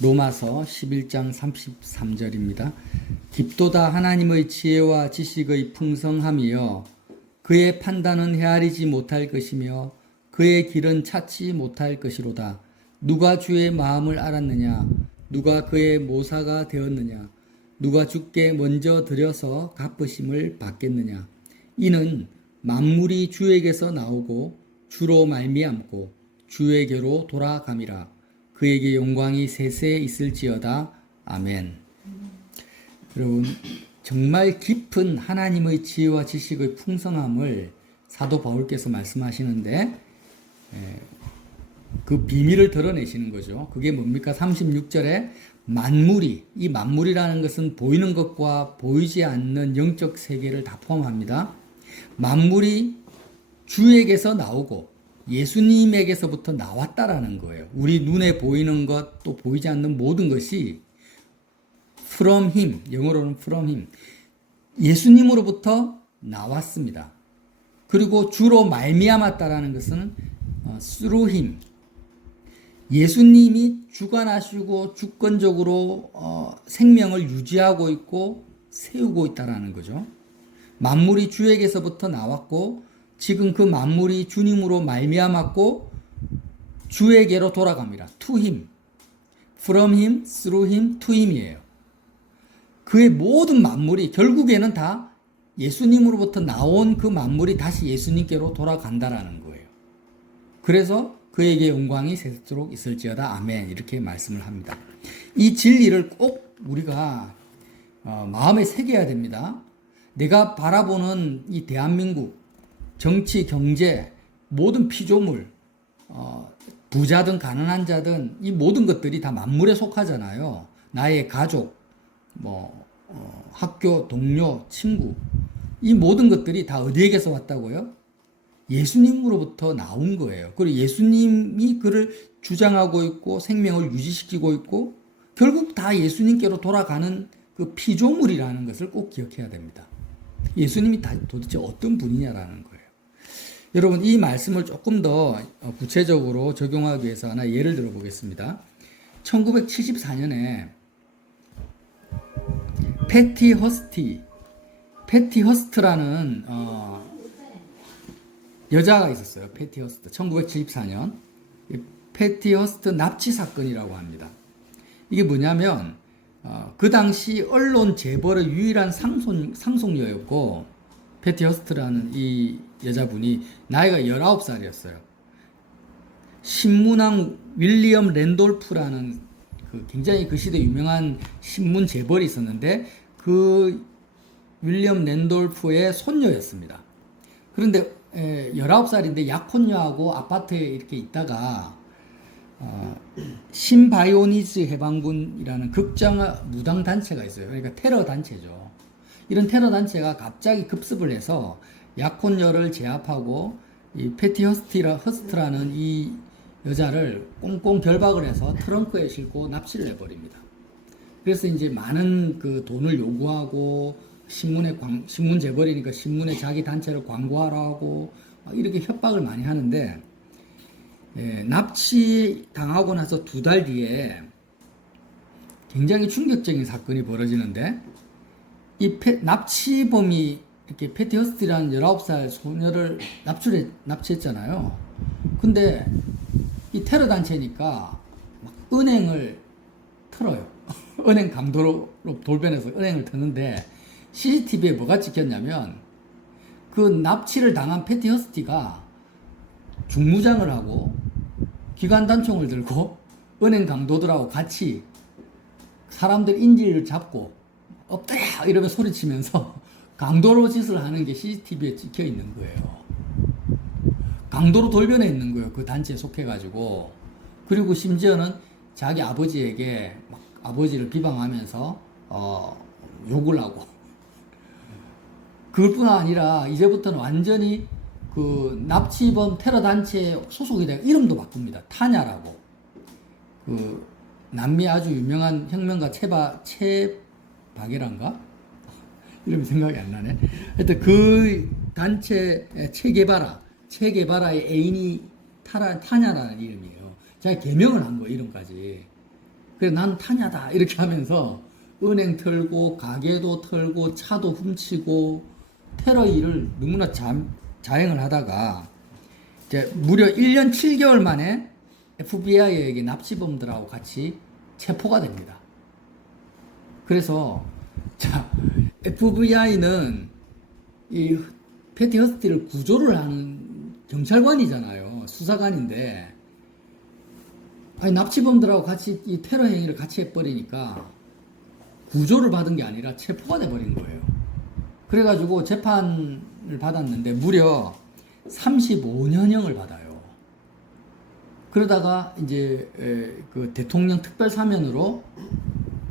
로마서 11장 33절입니다. 깊도다 하나님의 지혜와 지식의 풍성함이여 그의 판단은 헤아리지 못할 것이며 그의 길은 찾지 못할 것이로다. 누가 주의 마음을 알았느냐? 누가 그의 모사가 되었느냐? 누가 주께 먼저 드려서 갚으심을 받겠느냐? 이는 만물이 주에게서 나오고 주로 말미암고 주에게로 돌아감이라. 그에게 영광이 세세 있을지어다. 아멘. 여러분, 정말 깊은 하나님의 지혜와 지식의 풍성함을 사도 바울께서 말씀하시는데 그 비밀을 드러내시는 거죠. 그게 뭡니까? 36절에 만물이, 이 만물이라는 것은 보이는 것과 보이지 않는 영적 세계를 다 포함합니다. 만물이 주에게서 나오고 예수님에게서부터 나왔다라는 거예요. 우리 눈에 보이는 것, 또 보이지 않는 모든 것이 from him, 영어로는 from him, 예수님으로부터 나왔습니다. 그리고 주로 말미암았다라는 것은 through him, 예수님이 주관하시고 주권적으로 생명을 유지하고 있고 세우고 있다라는 거죠. 만물이 주에게서부터 나왔고 지금 그 만물이 주님으로 말미암았고 주에게로 돌아갑니다. To him, from him, through him, to him이에요. 그의 모든 만물이 결국에는 다 예수님으로부터 나온 그 만물이 다시 예수님께로 돌아간다라는 거예요. 그래서 그에게 영광이 세세토록 있을지어다. 아멘. 이렇게 말씀을 합니다. 이 진리를 꼭 우리가 마음에 새겨야 됩니다. 내가 바라보는 이 대한민국 정치, 경제, 모든 피조물, 부자든 가난한 자든 이 모든 것들이 다 만물에 속하잖아요. 나의 가족, 학교, 동료, 친구, 이 모든 것들이 다 어디에게서 왔다고요? 예수님으로부터 나온 거예요. 그리고 예수님이 그를 주장하고 있고 생명을 유지시키고 있고 결국 다 예수님께로 돌아가는 그 피조물이라는 것을 꼭 기억해야 됩니다. 예수님이 도대체 어떤 분이냐라는 거예요. 여러분, 이 말씀을 조금 더 구체적으로 적용하기 위해서 하나 예를 들어 보겠습니다. 1974년에 패티 허스트라는 여자가 있었어요. 패티 허스트. 1974년 패티 허스트 납치 사건이라고 합니다. 이게 뭐냐면 그 당시 언론 재벌의 유일한 상속녀였고 패티 허스트라는 이 여자분이 나이가 19살이었어요. 신문왕 윌리엄 랜돌프라는 굉장히 그 시대 유명한 신문 재벌이 있었는데 그 윌리엄 랜돌프의 손녀였습니다. 그런데 19살인데 약혼녀하고 아파트에 이렇게 있다가 신바이오니즈 해방군이라는 극장화 무당 단체가 있어요. 그러니까 테러 단체죠. 이런 테러 단체가 갑자기 급습을 해서 약혼녀를 제압하고 이 패티 허스트라는 이 여자를 꽁꽁 결박을 해서 트렁크에 싣고 납치를 해버립니다. 그래서 이제 많은 그 돈을 요구하고 신문 재벌이니까 신문에 자기 단체를 광고하라고 이렇게 협박을 많이 하는데 납치 당하고 나서 2달 뒤에 굉장히 충격적인 사건이 벌어지는데 이 납치범이 이렇게 패티 허스트라는 19살 소녀를 납치했잖아요. 근데 이 테러 단체니까 막 은행을 틀어요. 은행 강도로 돌변해서 은행을 트는데 CCTV에 뭐가 찍혔냐면 그 납치를 당한 패티 허스티가 중무장을 하고 기관단총을 들고 은행 강도들하고 같이 사람들 인질을 잡고 엎드려 이러면 소리치면서 강도로 짓을 하는 게 CCTV에 찍혀 있는 거예요. 강도로 돌변해 있는 거예요. 그 단체에 속해가지고. 그리고 심지어는 자기 아버지에게 막 아버지를 비방하면서 욕을 하고. 그것뿐 아니라 이제부터는 완전히 그 납치범 테러 단체에 소속이 되고 이름도 바꿉니다. 타냐라고. 그 남미 아주 유명한 혁명가 체바게란가? 이름이 생각이 안 나네. 하여튼 그 단체 체게바라의 애인이 타냐라는 이름이에요. 제가 개명을 한 거예요, 이름까지. 그래 난 타냐다 이렇게 하면서 은행 털고 가게도 털고 차도 훔치고 테러 일을 너무나 자행을 하다가 이제 무려 1년 7개월 만에 FBI에게 납치범들하고 같이 체포가 됩니다. 그래서 자 FBI는 이 패티 허스티를 구조를 하는 경찰관이잖아요. 수사관인데 아니 납치범들하고 같이 이 테러 행위를 같이 해버리니까 구조를 받은 게 아니라 체포가 돼버린 거예요. 그래가지고 재판을 받았는데 무려 35년형을 받아요. 그러다가 이제 그 대통령 특별 사면으로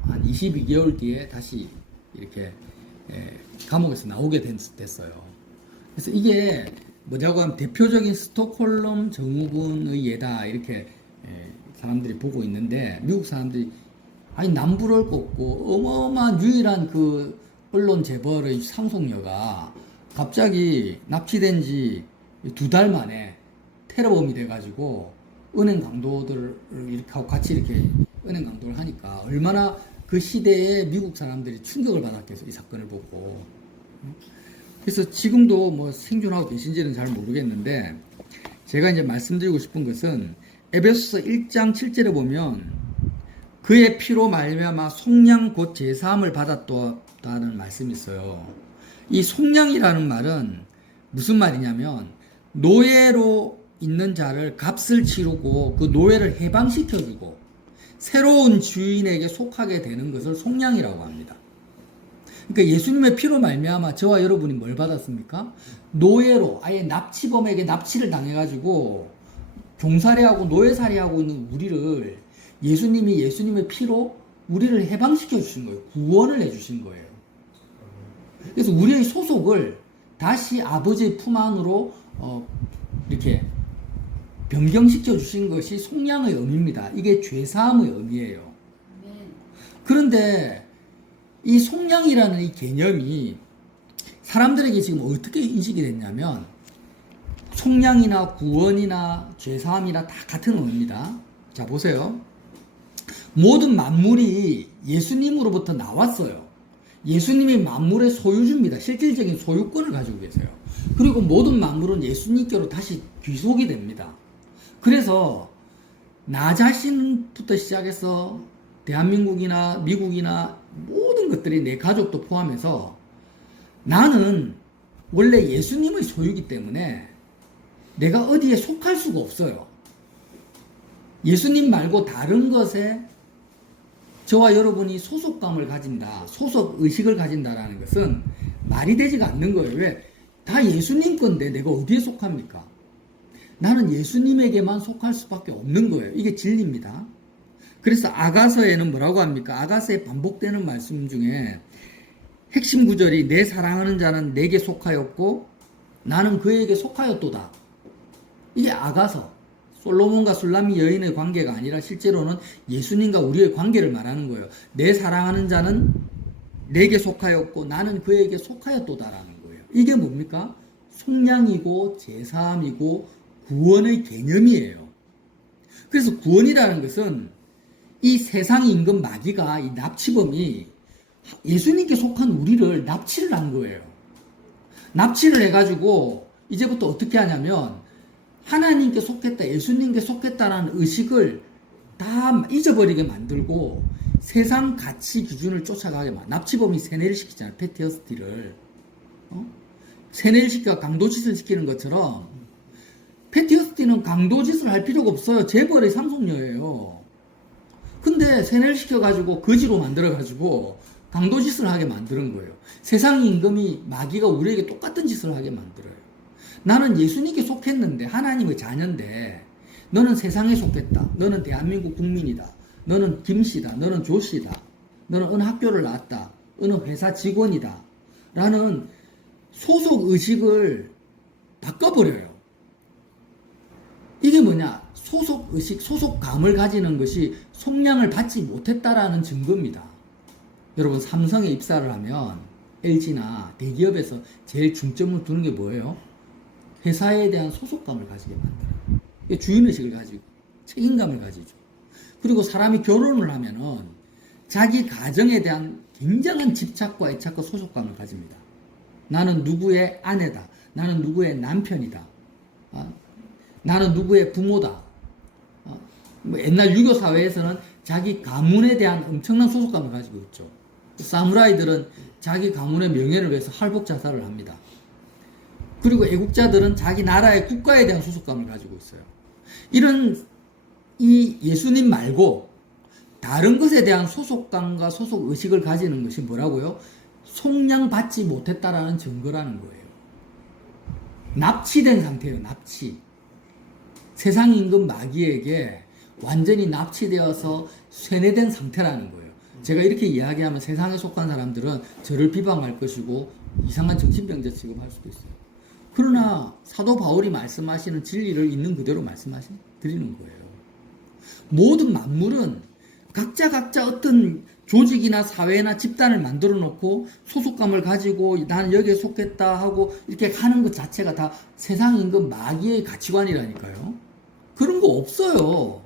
한 22개월 뒤에 다시 이렇게 감옥에서 나오게 됐어요. 그래서 이게 뭐냐고 하면 대표적인 스톡홀름 증후군의 예다 이렇게 사람들이 보고 있는데 미국 사람들이 아니 남부를 꽂고 어마어마한 유일한 그 언론 재벌의 상속녀가 갑자기 납치된 지 2달 만에 테러범이 돼가지고 은행 강도들을 이렇게 하고 같이 이렇게 은행 강도를 하니까 얼마나 그 시대에 미국 사람들이 충격을 받았겠어 이 사건을 보고. 그래서 지금도 뭐 생존하고 계신지는 잘 모르겠는데 제가 이제 말씀드리고 싶은 것은 에베소서 1장 7절에 보면 그의 피로 말미암아 속량 곧 제사함을 받았다는 말씀이 있어요. 이 속량이라는 말은 무슨 말이냐면 노예로 있는 자를 값을 치르고 그 노예를 해방시켜주고 새로운 주인에게 속하게 되는 것을 속량이라고 합니다. 그러니까 예수님의 피로 말미암아 저와 여러분이 뭘 받았습니까? 노예로 아예 납치범에게 납치를 당해가지고 종살이하고 노예살이하고 있는 우리를 예수님이 예수님의 피로 우리를 해방시켜 주신 거예요. 구원을 해 주신 거예요. 그래서 우리의 소속을 다시 아버지의 품 안으로 이렇게 변경시켜 주신 것이 속량의 의미입니다. 이게 죄사함의 의미예요. 그런데 이 속량이라는 이 개념이 사람들에게 지금 어떻게 인식이 됐냐면 속량이나 구원이나 죄사함이나 다 같은 의미입니다. 자 보세요. 모든 만물이 예수님으로부터 나왔어요. 예수님이 만물의 소유주입니다. 실질적인 소유권을 가지고 계세요. 그리고 모든 만물은 예수님께로 다시 귀속이 됩니다. 그래서 나 자신부터 시작해서 대한민국이나 미국이나 모든 것들이 내 가족도 포함해서 나는 원래 예수님의 소유이기 때문에 내가 어디에 속할 수가 없어요. 예수님 말고 다른 것에 저와 여러분이 소속감을 가진다, 소속의식을 가진다라는 것은 말이 되지가 않는 거예요. 왜? 다 예수님 건데 내가 어디에 속합니까? 나는 예수님에게만 속할 수밖에 없는 거예요. 이게 진리입니다. 그래서 아가서에는 뭐라고 합니까? 아가서에 반복되는 말씀 중에 핵심 구절이 내 사랑하는 자는 내게 속하였고 나는 그에게 속하였도다. 이게 아가서. 솔로몬과 술람미 여인의 관계가 아니라 실제로는 예수님과 우리의 관계를 말하는 거예요. 내 사랑하는 자는 내게 속하였고 나는 그에게 속하였도다라는 거예요. 이게 뭡니까? 속량이고 제사함이고 구원의 개념이에요. 그래서 구원이라는 것은 이 세상 임금 마귀가 이 납치범이 예수님께 속한 우리를 납치를 한 거예요. 납치를 해가지고 이제부터 어떻게 하냐면 하나님께 속했다, 예수님께 속했다라는 의식을 다 잊어버리게 만들고 세상 가치 기준을 쫓아가게 납치범이 세뇌를 시키잖아요. 패티 허스티를. 세뇌를 시켜 강도짓을 시키는 것처럼 패티 허스티는 강도짓을 할 필요가 없어요. 재벌의 상속녀예요. 근데 세뇌를 시켜가지고 거지로 만들어가지고 강도짓을 하게 만드는 거예요. 세상 임금이 마귀가 우리에게 똑같은 짓을 하게 만들어요. 나는 예수님께 속했는데 하나님의 자녀인데 너는 세상에 속했다. 너는 대한민국 국민이다. 너는 김씨다. 너는 조씨다. 너는 어느 학교를 나왔다. 어느 회사 직원이다. 라는 소속의식을 바꿔버려요. 이게 뭐냐? 소속의식, 소속감을 가지는 것이 속량을 받지 못했다라는 증거입니다. 여러분 삼성에 입사를 하면 LG나 대기업에서 제일 중점을 두는 게 뭐예요? 회사에 대한 소속감을 가지게 만들어요. 주인의식을 가지고 책임감을 가지죠. 그리고 사람이 결혼을 하면은 자기 가정에 대한 굉장한 집착과 애착과 소속감을 가집니다. 나는 누구의 아내다. 나는 누구의 남편이다. 나는 누구의 부모다. 옛날 유교 사회에서는 자기 가문에 대한 엄청난 소속감을 가지고 있죠. 사무라이들은 자기 가문의 명예를 위해서 할복 자살을 합니다. 그리고 애국자들은 자기 나라의 국가에 대한 소속감을 가지고 있어요. 이런 이 예수님 말고 다른 것에 대한 소속감과 소속 의식을 가지는 것이 뭐라고요? 속량받지 못했다라는 증거라는 거예요. 납치된 상태예요. 납치. 세상 임금 마귀에게 완전히 납치되어서 쇠뇌된 상태라는 거예요. 제가 이렇게 이야기하면 세상에 속한 사람들은 저를 비방할 것이고 이상한 정신병자 취급할 수도 있어요. 그러나 사도 바울이 말씀하시는 진리를 있는 그대로 드리는 거예요. 모든 만물은 각자 어떤 조직이나 사회나 집단을 만들어 놓고 소속감을 가지고 나는 여기에 속했다 하고 이렇게 하는 것 자체가 다 세상 임금 마귀의 가치관이라니까요. 그런 거 없어요.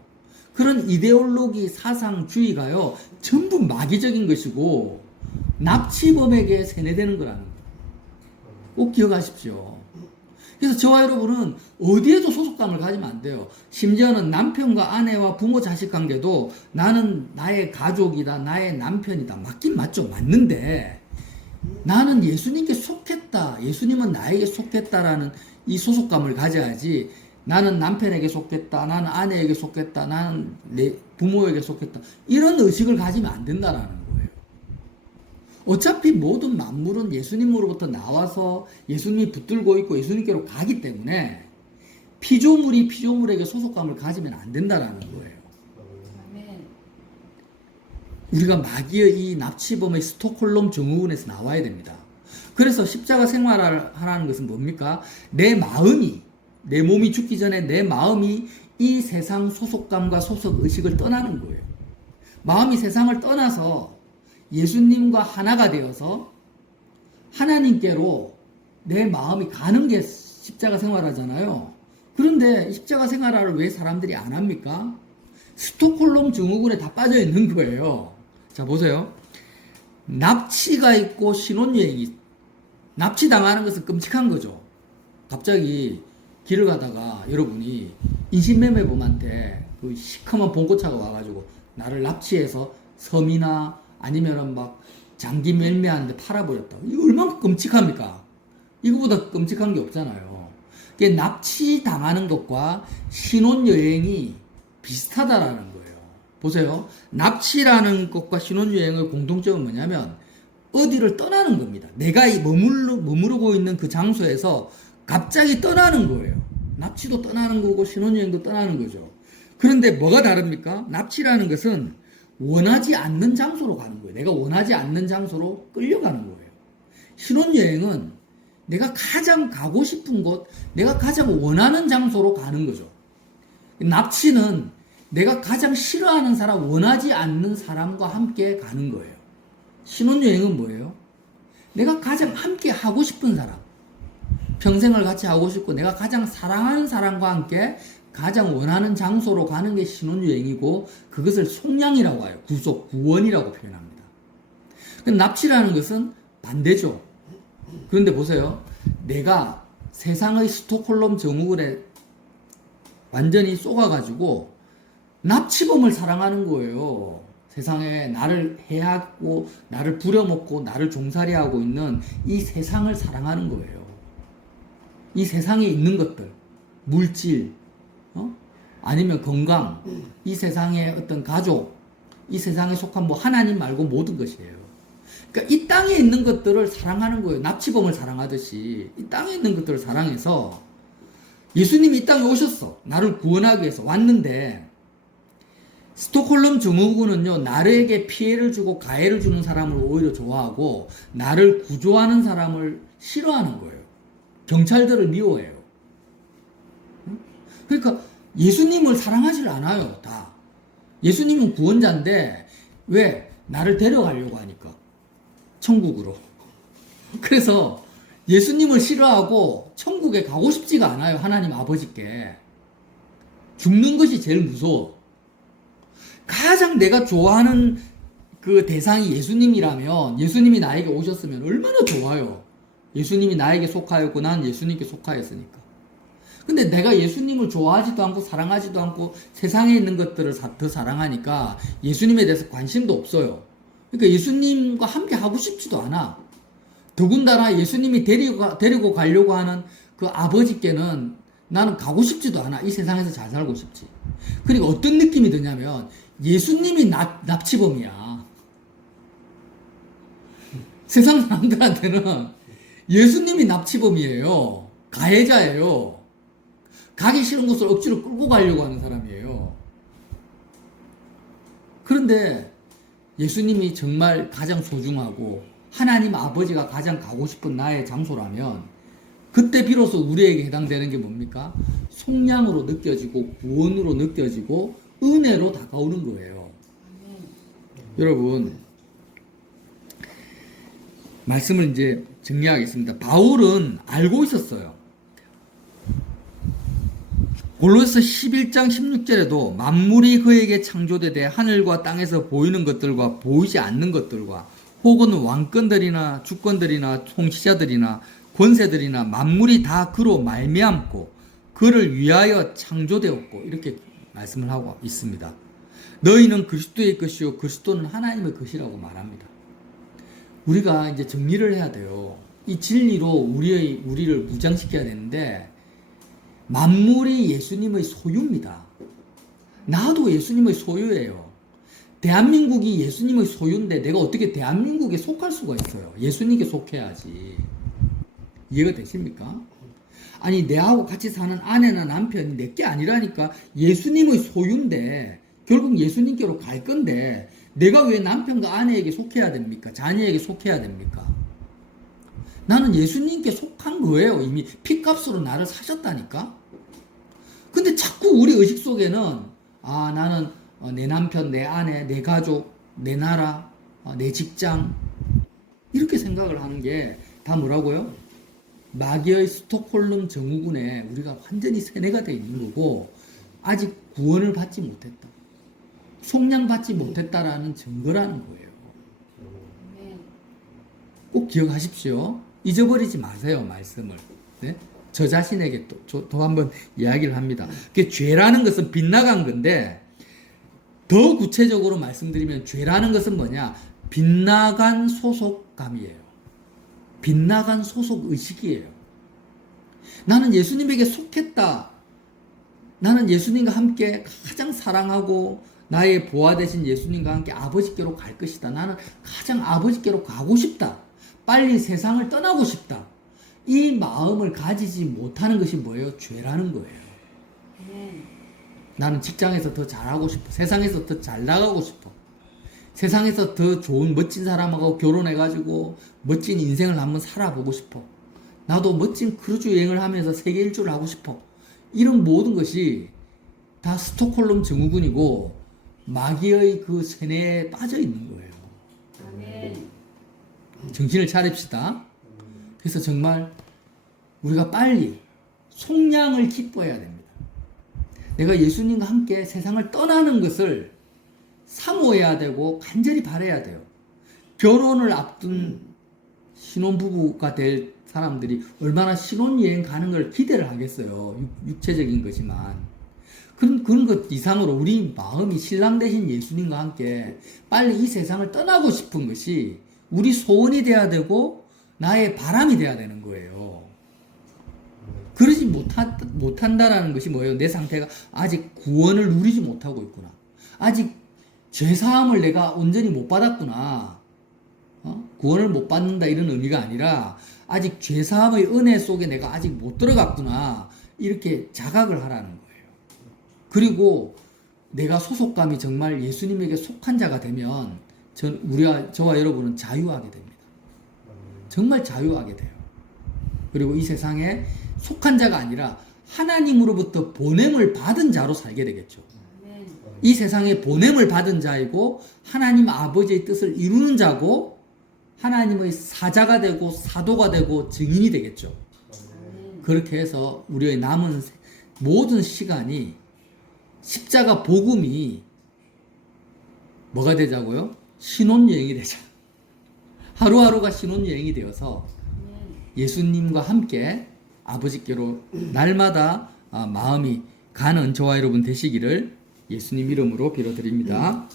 그런 이데올로기 사상주의가요 전부 마귀적인 것이고 납치범에게 세뇌되는 거라는 거예요. 꼭 기억하십시오. 그래서 저와 여러분은 어디에도 소속감을 가지면 안 돼요. 심지어는 남편과 아내와 부모 자식 관계도 나는 나의 가족이다, 나의 남편이다. 맞긴 맞죠. 맞는데 나는 예수님께 속했다. 예수님은 나에게 속했다라는 이 소속감을 가져야지. 나는 남편에게 속했다. 나는 아내에게 속했다. 나는 내 부모에게 속했다. 이런 의식을 가지면 안 된다라는 거예요. 어차피 모든 만물은 예수님으로부터 나와서 예수님이 붙들고 있고 예수님께로 가기 때문에 피조물이 피조물에게 소속감을 가지면 안 된다라는 거예요. 우리가 마귀의 이 납치범의 스톡홀름 증후군에서 나와야 됩니다. 그래서 십자가 생활을 하라는 것은 뭡니까? 내 마음이, 내 몸이 죽기 전에 내 마음이 이 세상 소속감과 소속의식을 떠나는 거예요. 마음이 세상을 떠나서 예수님과 하나가 되어서 하나님께로 내 마음이 가는 게 십자가 생활하잖아요. 그런데 십자가 생활을 왜 사람들이 안 합니까? 스톡홀름 증후군에 다 빠져 있는 거예요. 자, 보세요. 납치가 있고 신혼여행이, 납치당하는 것은 끔찍한 거죠. 갑자기 길을 가다가 여러분이 인신매매범한테 그 시커먼 봉고차가 와가지고 나를 납치해서 섬이나 아니면은 막 장기 멜매하는데 팔아버렸다. 이거 얼마나 끔찍합니까? 이거보다 끔찍한 게 없잖아요. 이게 납치 당하는 것과 신혼여행이 비슷하다라는 거예요. 보세요. 납치라는 것과 신혼여행의 공통점은 뭐냐면 어디를 떠나는 겁니다. 내가 머무르고 있는 그 장소에서 갑자기 떠나는 거예요. 납치도 떠나는 거고 신혼여행도 떠나는 거죠. 그런데 뭐가 다릅니까? 납치라는 것은 원하지 않는 장소로 가는 거예요. 내가 원하지 않는 장소로 끌려가는 거예요. 신혼여행은 내가 가장 가고 싶은 곳, 내가 가장 원하는 장소로 가는 거죠. 납치는 내가 가장 싫어하는 사람, 원하지 않는 사람과 함께 가는 거예요. 신혼여행은 뭐예요? 내가 가장 함께 하고 싶은 사람, 평생을 같이 하고 싶고 내가 가장 사랑하는 사람과 함께 가장 원하는 장소로 가는 게 신혼여행이고 그것을 속량이라고 해요. 구원이라고 표현합니다. 납치라는 것은 반대죠. 그런데 보세요. 내가 세상의 스톡홀름 증후군에 완전히 쏘가가지고 납치범을 사랑하는 거예요. 세상에 나를 해하고 나를 부려먹고 나를 종살이하고 있는 이 세상을 사랑하는 거예요. 이 세상에 있는 것들, 물질, 아니면 건강, 이 세상의 어떤 가족, 이 세상에 속한 뭐 하나님 말고 모든 것이에요. 그러니까 이 땅에 있는 것들을 사랑하는 거예요. 납치범을 사랑하듯이 이 땅에 있는 것들을 사랑해서 예수님이 이 땅에 오셨어. 나를 구원하기 위해서 왔는데 스톡홀름 증후군은요, 나에게 피해를 주고 가해를 주는 사람을 오히려 좋아하고 나를 구조하는 사람을 싫어하는 거예요. 경찰들을 미워해요. 그러니까 예수님을 사랑하지 않아요. 다. 예수님은 구원자인데 왜? 나를 데려가려고 하니까. 천국으로. 그래서 예수님을 싫어하고 천국에 가고 싶지가 않아요. 하나님 아버지께. 죽는 것이 제일 무서워. 가장 내가 좋아하는 그 대상이 예수님이라면, 예수님이 나에게 오셨으면 얼마나 좋아요. 예수님이 나에게 속하였고 나는 예수님께 속하였으니까. 근데 내가 예수님을 좋아하지도 않고 사랑하지도 않고 세상에 있는 것들을 더 사랑하니까 예수님에 대해서 관심도 없어요. 그러니까 예수님과 함께 하고 싶지도 않아. 더군다나 예수님이 데리고 가려고 하는 그 아버지께는 나는 가고 싶지도 않아. 이 세상에서 잘 살고 싶지. 그리고 어떤 느낌이 드냐면 예수님이 납치범이야. 세상 사람들한테는 예수님이 납치범이에요. 가해자예요. 가기 싫은 곳을 억지로 끌고 가려고 하는 사람이에요. 그런데 예수님이 정말 가장 소중하고 하나님 아버지가 가장 가고 싶은 나의 장소라면 그때 비로소 우리에게 해당되는 게 뭡니까? 속량으로 느껴지고 구원으로 느껴지고 은혜로 다가오는 거예요. 여러분, 말씀을 이제 정리하겠습니다. 바울은 알고 있었어요. 골로새 11장 16절에도 만물이 그에게 창조되되 하늘과 땅에서 보이는 것들과 보이지 않는 것들과 혹은 왕권들이나 주권들이나 통치자들이나 권세들이나 만물이 다 그로 말미암고 그를 위하여 창조되었고 이렇게 말씀을 하고 있습니다. 너희는 그리스도의 것이요 그리스도는 하나님의 것이라고 말합니다. 우리가 이제 정리를 해야 돼요. 이 진리로 우리를 무장시켜야 되는데 만물이 예수님의 소유입니다. 나도 예수님의 소유예요. 대한민국이 예수님의 소유인데 내가 어떻게 대한민국에 속할 수가 있어요? 예수님께 속해야지. 이해가 되십니까? 아니 내하고 같이 사는 아내나 남편이 내게 아니라니까. 예수님의 소유인데 결국 예수님께로 갈 건데 내가 왜 남편과 아내에게 속해야 됩니까? 자녀에게 속해야 됩니까? 나는 예수님께 속한 거예요. 이미 핏값으로 나를 사셨다니까. 근데 자꾸 우리 의식 속에는 나는 내 남편, 내 아내, 내 가족, 내 나라, 내 직장 이렇게 생각을 하는 게 다 뭐라고요? 마귀의 스톡홀름 증후군에 우리가 완전히 세뇌가 되어 있는 거고 아직 구원을 받지 못했다. 속량받지 못했다라는 증거라는 거예요. 꼭 기억하십시오. 잊어버리지 마세요, 말씀을. 네? 저 자신에게 또 한번 이야기를 합니다. 죄라는 것은 빗나간 건데 더 구체적으로 말씀드리면 죄라는 것은 뭐냐? 빗나간 소속감이에요. 빗나간 소속 의식이에요. 나는 예수님에게 속했다. 나는 예수님과 함께 가장 사랑하고 나의 보아 되신 예수님과 함께 아버지께로 갈 것이다. 나는 가장 아버지께로 가고 싶다. 빨리 세상을 떠나고 싶다. 이 마음을 가지지 못하는 것이 뭐예요? 죄라는 거예요. 나는 직장에서 더 잘하고 싶어. 세상에서 더 잘 나가고 싶어. 세상에서 더 좋은 멋진 사람하고 결혼해가지고 멋진 인생을 한번 살아보고 싶어. 나도 멋진 크루즈 여행을 하면서 세계 일주를 하고 싶어. 이런 모든 것이 다 스톡홀름 증후군이고 마귀의 그 세뇌에 빠져 있는 거예요. 아멘. 정신을 차립시다. 그래서 정말 우리가 빨리 속량을 기뻐해야 됩니다. 내가 예수님과 함께 세상을 떠나는 것을 사모해야 되고 간절히 바라야 돼요. 결혼을 앞둔 신혼부부가 될 사람들이 얼마나 신혼여행 가는 걸 기대를 하겠어요. 육체적인 거지만. 그런 것 이상으로 우리 마음이 신랑 되신 예수님과 함께 빨리 이 세상을 떠나고 싶은 것이 우리 소원이 돼야 되고 나의 바람이 돼야 되는 거예요. 그러지 못한다라는 것이 뭐예요? 내 상태가 아직 구원을 누리지 못하고 있구나. 아직 죄사함을 내가 온전히 못 받았구나. 구원을 못 받는다 이런 의미가 아니라 아직 죄사함의 은혜 속에 내가 아직 못 들어갔구나. 이렇게 자각을 하라는 거예요. 그리고 내가 소속감이 정말 예수님에게 속한 자가 되면 저와 여러분은 자유하게 됩니다. 정말 자유하게 돼요. 그리고 이 세상에 속한 자가 아니라 하나님으로부터 보냄을 받은 자로 살게 되겠죠. 이 세상에 보냄을 받은 자이고 하나님 아버지의 뜻을 이루는 자고 하나님의 사자가 되고 사도가 되고 증인이 되겠죠. 그렇게 해서 우리의 남은 모든 시간이 십자가 복음이 뭐가 되자고요? 신혼여행이 되자. 하루하루가 신혼여행이 되어서 예수님과 함께 아버지께로 날마다 마음이 가는 저와 여러분 되시기를 예수님 이름으로 빌어드립니다.